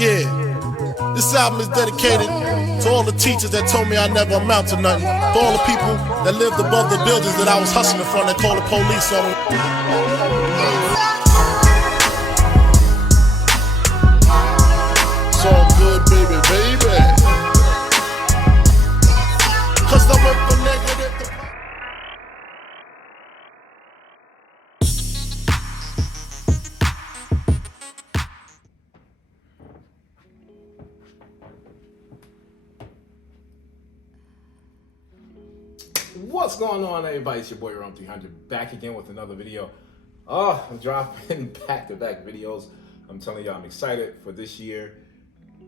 Yeah, this album is dedicated to all the teachers that told me I never amount to nothing. To all the people that lived above the buildings that I was hustling from that called the police on them. It's all good, baby, baby. Cause I went from negative to What's going on, everybody? It's your boy Ron 300 back again with another video. I'm dropping back-to-back videos. I'm telling you, I'm excited for this year.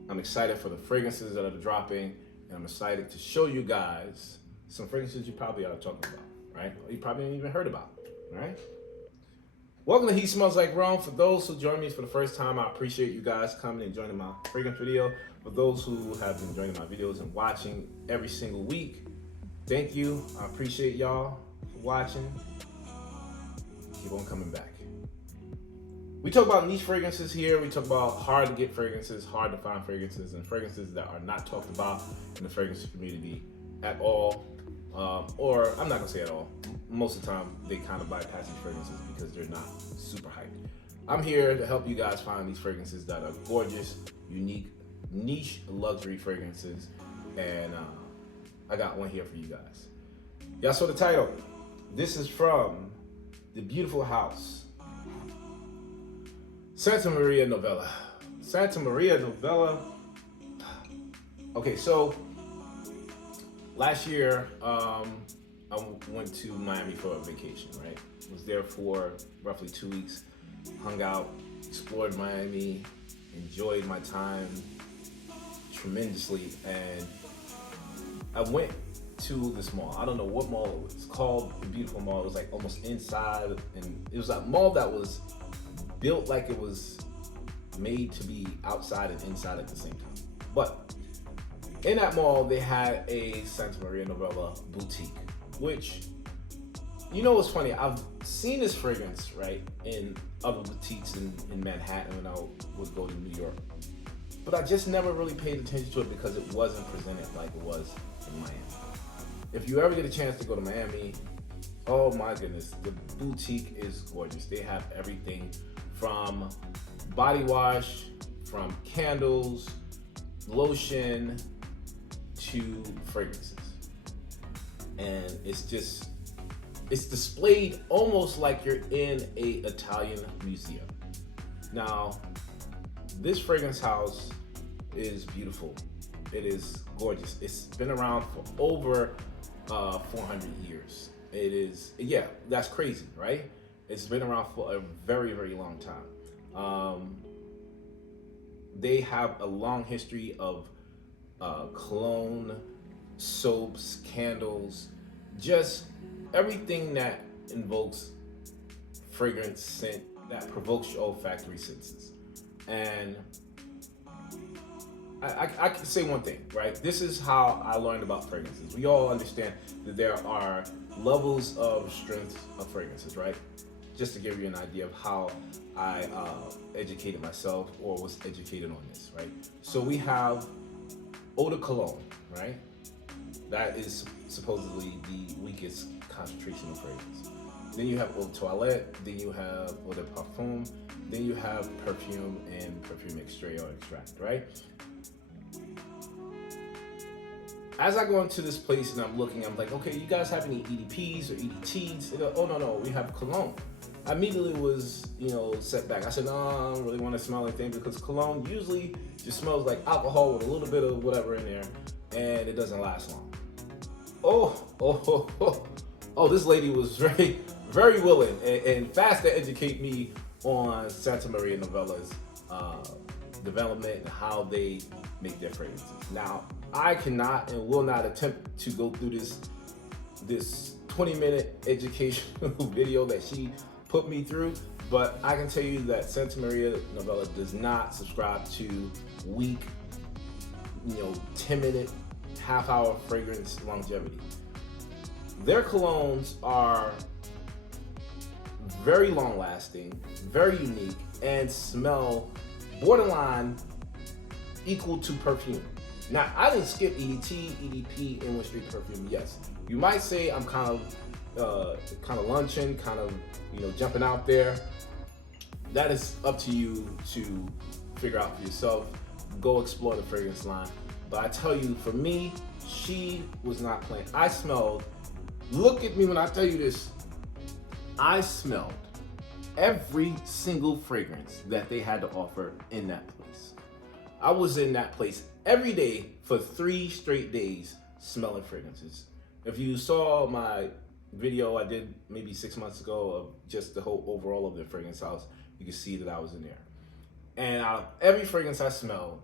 I'm excited for the fragrances that are dropping, and I'm excited to show you guys some fragrances you probably are talking about, right? Or you probably haven't even heard about, right? Welcome to He Smells Like Rome. For those who join me for the first time, I appreciate you guys coming and joining my fragrance video. For those who have been joining my videos and watching every single week, thank you. I appreciate y'all for watching. Keep on coming back. We talk about niche fragrances here. We talk about hard to get fragrances, hard to find fragrances, and fragrances that are not talked about in the fragrance community at all. Or I'm not gonna say at all. Most of the time, they kind of bypass these fragrances because they're not super hyped. I'm here to help you guys find these fragrances that are gorgeous, unique, niche luxury fragrances, and I got one here for you guys. Y'all saw the title. This is from the beautiful house, Santana Maria Novella. Santana Maria Novella. Okay, so last year, I went to Miami for a vacation, right? Was there for roughly 2 weeks, hung out, explored Miami, enjoyed my time tremendously, and I went to this mall. I don't know what mall it was. It's called the Beautiful Mall. It was like almost inside, and it was a mall that was built like it was made to be outside and inside at the same time. But in that mall, they had a Santana Maria Novella boutique, which, you know what's funny? I've seen this fragrance, right, in other boutiques in Manhattan when I would go to New York. But I just never really paid attention to it because it wasn't presented like it was in Miami. If you ever get a chance to go to Miami, oh my goodness, the boutique is gorgeous. They have everything from body wash, from candles, lotion, to fragrances. And it's displayed almost like you're in an Italian museum. Now, this fragrance house is beautiful. It is gorgeous. It's been around for over 400 years. It is, yeah, that's crazy, right? It's been around for a very, very long time. They have a long history of cologne, soaps, candles, just everything that invokes fragrance scent that provokes your olfactory senses. And I can say one thing, right? This is how I learned about fragrances. We all understand that there are levels of strength of fragrances, right? Just to give you an idea of how I educated myself or was educated on this, right? So we have eau de cologne, right? That is supposedly the weakest concentration of fragrance. Then you have eau de toilette, then you have eau de parfum, then you have perfume and perfume extrait or extract, right? As I go into this place and I'm looking, I'm like, okay, you guys have any EDPs or EDTs? They go, oh no, we have cologne. I immediately was, set back. I said, no, I don't really want to smell anything because cologne usually just smells like alcohol with a little bit of whatever in there, and it doesn't last long. Oh, this lady was very, very willing and fast to educate me on Santana Maria Novella's development and how they make their fragrances. Now, I cannot and will not attempt to go through this 20-minute educational video that she put me through, but I can tell you that Santana Maria Novella does not subscribe to weak, 10-minute, half-hour fragrance longevity. Their colognes are very long-lasting, very unique, and smell borderline equal to perfume. Now, I didn't skip EDT, EDP, and went straight to perfume. Yes, you might say I'm kind of lunching, jumping out there. That is up to you to figure out for yourself. Go explore the fragrance line. But I tell you, for me, she was not playing. I smelled. Look at me when I tell you this. I smelled every single fragrance that they had to offer in that place. I was in that place every day for 3 straight days smelling fragrances. If you saw my video I did maybe 6 months ago of just the whole overall of the fragrance house, you can see that I was in there. And out of every fragrance I smelled,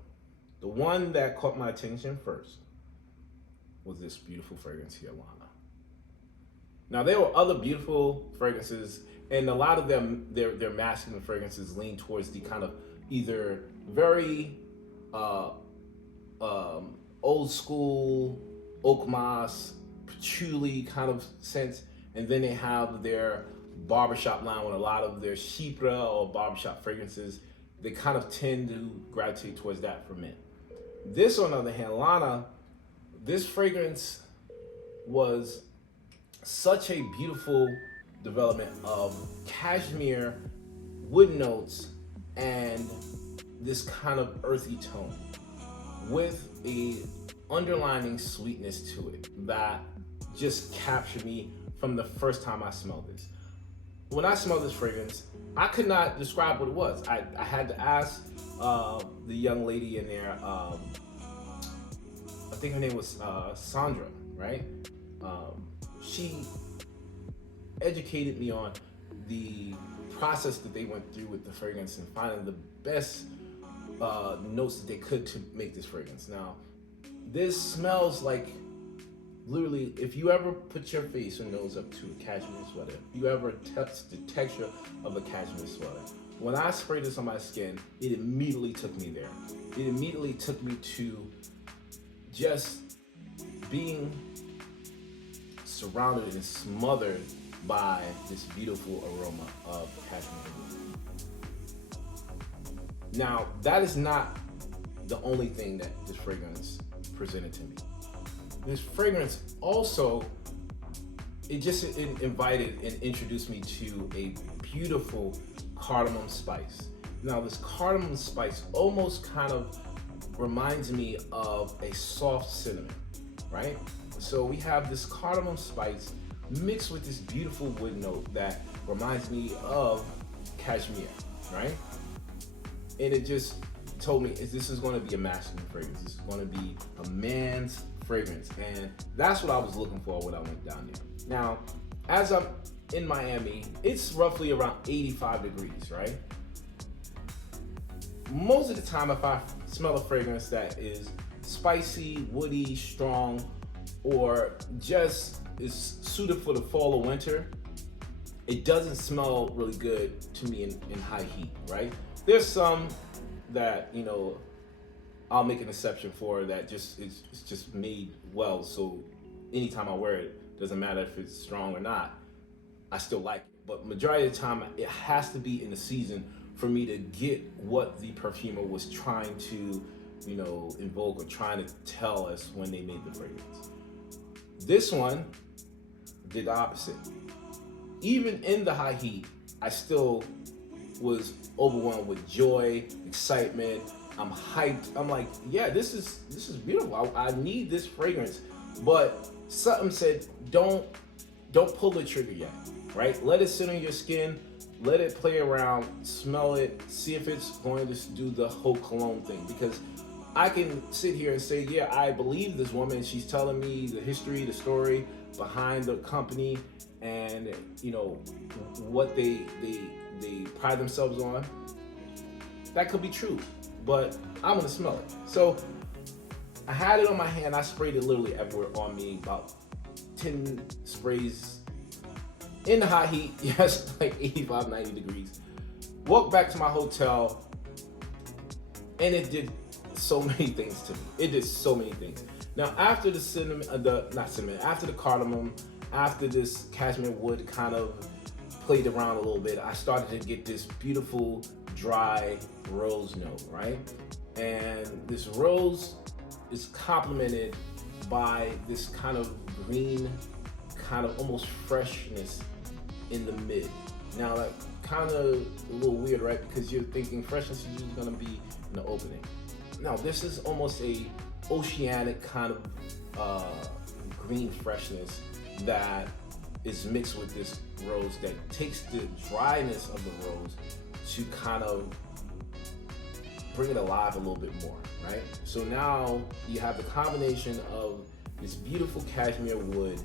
the one that caught my attention first was this beautiful fragrance here, Lana. Now, there were other beautiful fragrances, and a lot of them, their masculine fragrances lean towards the kind of either very old school oak moss, patchouli kind of scent, and then they have their barbershop line with a lot of their chypre or barbershop fragrances. They kind of tend to gravitate towards that for men. This, on the other hand, Lana, this fragrance was such a beautiful development of cashmere, wood notes, and this kind of earthy tone with a underlining sweetness to it that just captured me from the first time I smelled this. When I smelled this fragrance, I could not describe what it was. I had to ask the young lady in there, I think her name was Sandra, right? She educated me on the process that they went through with the fragrance and finding the best notes that they could to make this fragrance. Now, this smells like, literally, if you ever put your face or nose up to a cashmere sweater, if you ever touch the texture of a cashmere sweater, when I sprayed this on my skin, it immediately took me there. It immediately took me to just being surrounded and smothered by this beautiful aroma of cashmere wood. Now, that is not the only thing that this fragrance presented to me. This fragrance also, it invited and introduced me to a beautiful cardamom spice. Now, this cardamom spice almost kind of reminds me of a soft cinnamon, right? So we have this cardamom spice mixed with this beautiful wood note that reminds me of cashmere, right? And it just told me this is going to be a masculine fragrance. This is going to be a man's fragrance, and that's what I was looking for when I went down there. Now, as I'm in Miami, it's roughly around 85 degrees, right? Most of the time, if I smell a fragrance that is spicy, woody, strong, or just is suited for the fall or winter, it doesn't smell really good to me in high heat, right? There's some that, I'll make an exception for that it's just made well, so anytime I wear it, doesn't matter if it's strong or not, I still like it. But majority of the time, it has to be in the season for me to get what the perfumer was trying to, invoke or trying to tell us when they made the fragrance. This one did the opposite. Even in the high heat, I still was overwhelmed with joy, excitement. I'm hyped. I'm like, yeah, this is beautiful. I need this fragrance. But something said, don't pull the trigger yet, right? Let it sit on your skin. Let it play around, smell it, see if it's going to do the whole cologne thing. Because I can sit here and say, yeah, I believe this woman. She's telling me the history, the story behind the company, and what they pride themselves on. That could be true, but I'm gonna smell it. So I had it on my hand. I sprayed it literally everywhere on me, about 10 sprays in the hot heat. Yes, like 85, 90 degrees. Walked back to my hotel, and it did so many things to me. It did so many things. Now, after the after the cardamom, after this cashmere wood kind of played around a little bit, I started to get this beautiful dry rose note, right? And this rose is complemented by this kind of green, kind of almost freshness in the mid. Now that kind of a little weird, right? Because you're thinking freshness is usually gonna be in the opening. Now this is almost a oceanic kind of green freshness that is mixed with this rose that takes the dryness of the rose to kind of bring it alive a little bit more, right? So now you have the combination of this beautiful cashmere wood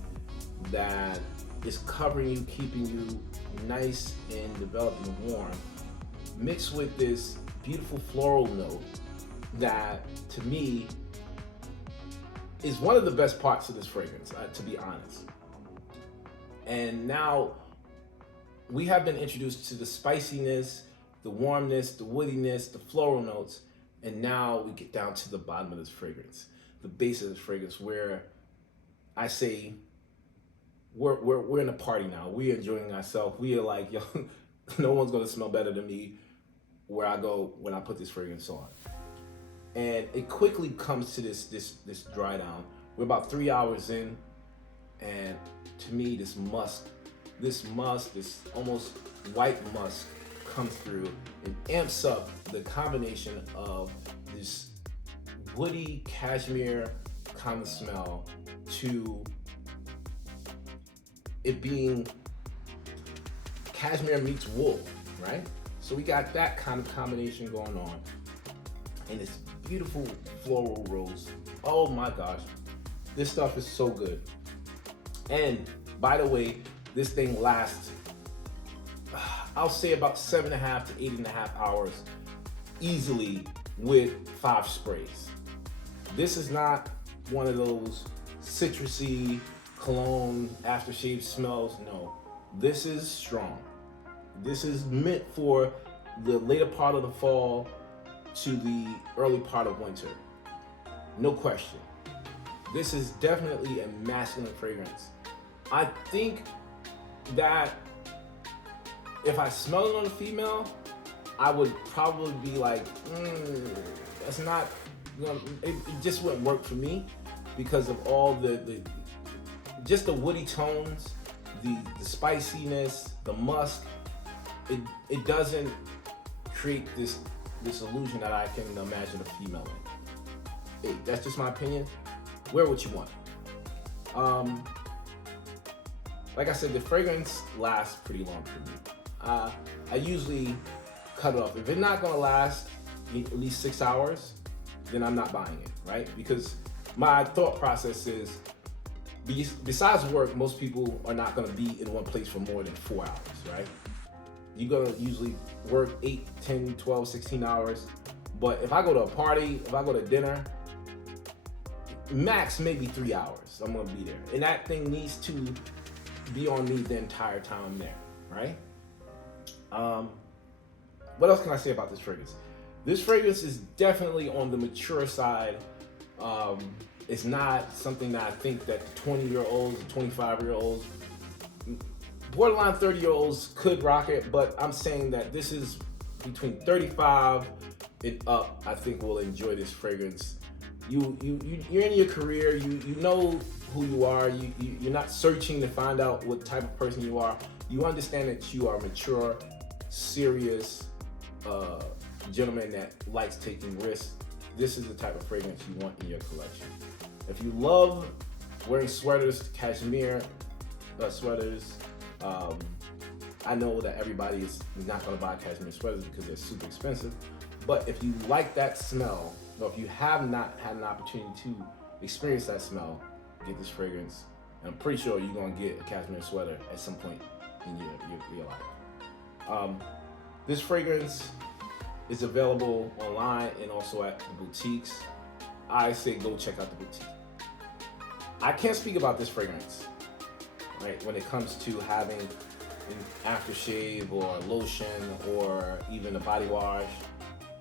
that is covering you, keeping you nice and developed and warm, mixed with this beautiful floral note that, to me, is one of the best parts of this fragrance, to be honest. And now we have been introduced to the spiciness, the warmness, the woodiness, the floral notes, and now we get down to the bottom of this fragrance, the base of this fragrance, where I say we're in a party now. We're enjoying ourselves. We are like, yo, no one's gonna smell better than me where I go when I put this fragrance on. And it quickly comes to this dry down. We're about 3 hours in, and to me, this almost white musk comes through and amps up the combination of this woody cashmere kind of smell to it being cashmere meets wool, right? So we got that kind of combination going on. And this beautiful floral rose. Oh my gosh, this stuff is so good. And by the way, this thing lasts, I'll say about 7.5 to 8.5 hours easily with 5 sprays. This is not one of those citrusy cologne aftershave smells. No, this is strong. This is meant for the later part of the fall to the early part of winter. No question. This is definitely a masculine fragrance. I think that if I smell it on a female, I would probably be like, that's not, it just wouldn't work for me because of all just the woody tones, the spiciness, the musk. It doesn't create this illusion that I can imagine a female in. Hey, that's just my opinion. Wear what you want. Like I said, the fragrance lasts pretty long for me. I usually cut it off. If it's not gonna last at least 6 hours, then I'm not buying it, right? Because my thought process is, besides work, most people are not gonna be in one place for more than 4 hours, right? You're gonna usually work 8, 10, 12, 16 hours. But if I go to a party, if I go to dinner, max maybe 3 hours, I'm gonna be there. And that thing needs to be on me the entire time I'm there, right? What else can I say about this fragrance? This fragrance is definitely on the mature side. It's not something that I think that 20-year-olds or 25-year-olds, borderline 30-year-olds could rock it, but I'm saying that this is between 35 and up, I think will enjoy this fragrance. You're in your career, you know who you are, you're not searching to find out what type of person you are. You understand that you are mature, serious gentleman that likes taking risks. This is the type of fragrance you want in your collection. If you love wearing sweaters, cashmere sweaters, I know that everybody is not gonna buy cashmere sweaters because they're super expensive, but if you like that smell, or if you have not had an opportunity to experience that smell, get this fragrance. And I'm pretty sure you're gonna get a cashmere sweater at some point in your life. This fragrance is available online and also at the boutiques. I say go check out the boutique. I can't speak about this fragrance, right, when it comes to having an aftershave or a lotion or even a body wash.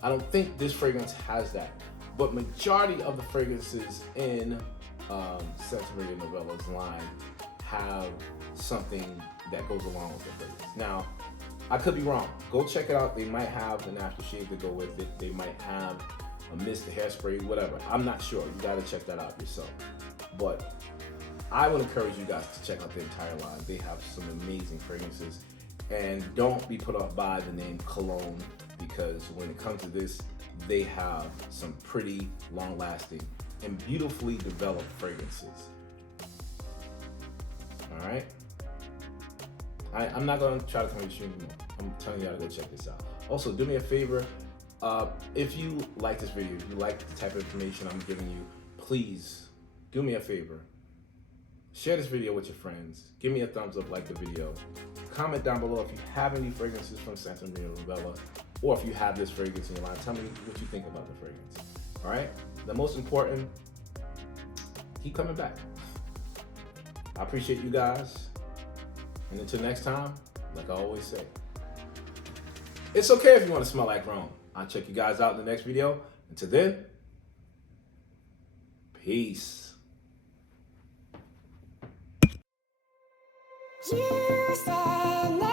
I don't think this fragrance has that. But majority of the fragrances in Santana Maria Novella's line have something that goes along with the fragrance. Now, I could be wrong. Go check it out. They might have an aftershave to go with it. They might have a mist, a hairspray, whatever. I'm not sure. You gotta check that out yourself. But I would encourage you guys to check out the entire line. They have some amazing fragrances. And don't be put off by the name cologne, because when it comes to this, they have some pretty long-lasting and beautifully developed fragrances. All right? I'm not gonna try to come with you anymore. I'm telling you how to go check this out. Also, do me a favor. If you like this video, if you like the type of information I'm giving you, please do me a favor. Share this video with your friends. Give me a thumbs up, like the video. Comment down below if you have any fragrances from Santana Maria Novella, or if you have this fragrance in your line. Tell me what you think about the fragrance. All right? The most important, keep coming back. I appreciate you guys. And until next time, like I always say, it's okay if you want to smell like Rome. I'll check you guys out in the next video. Until then, peace. You said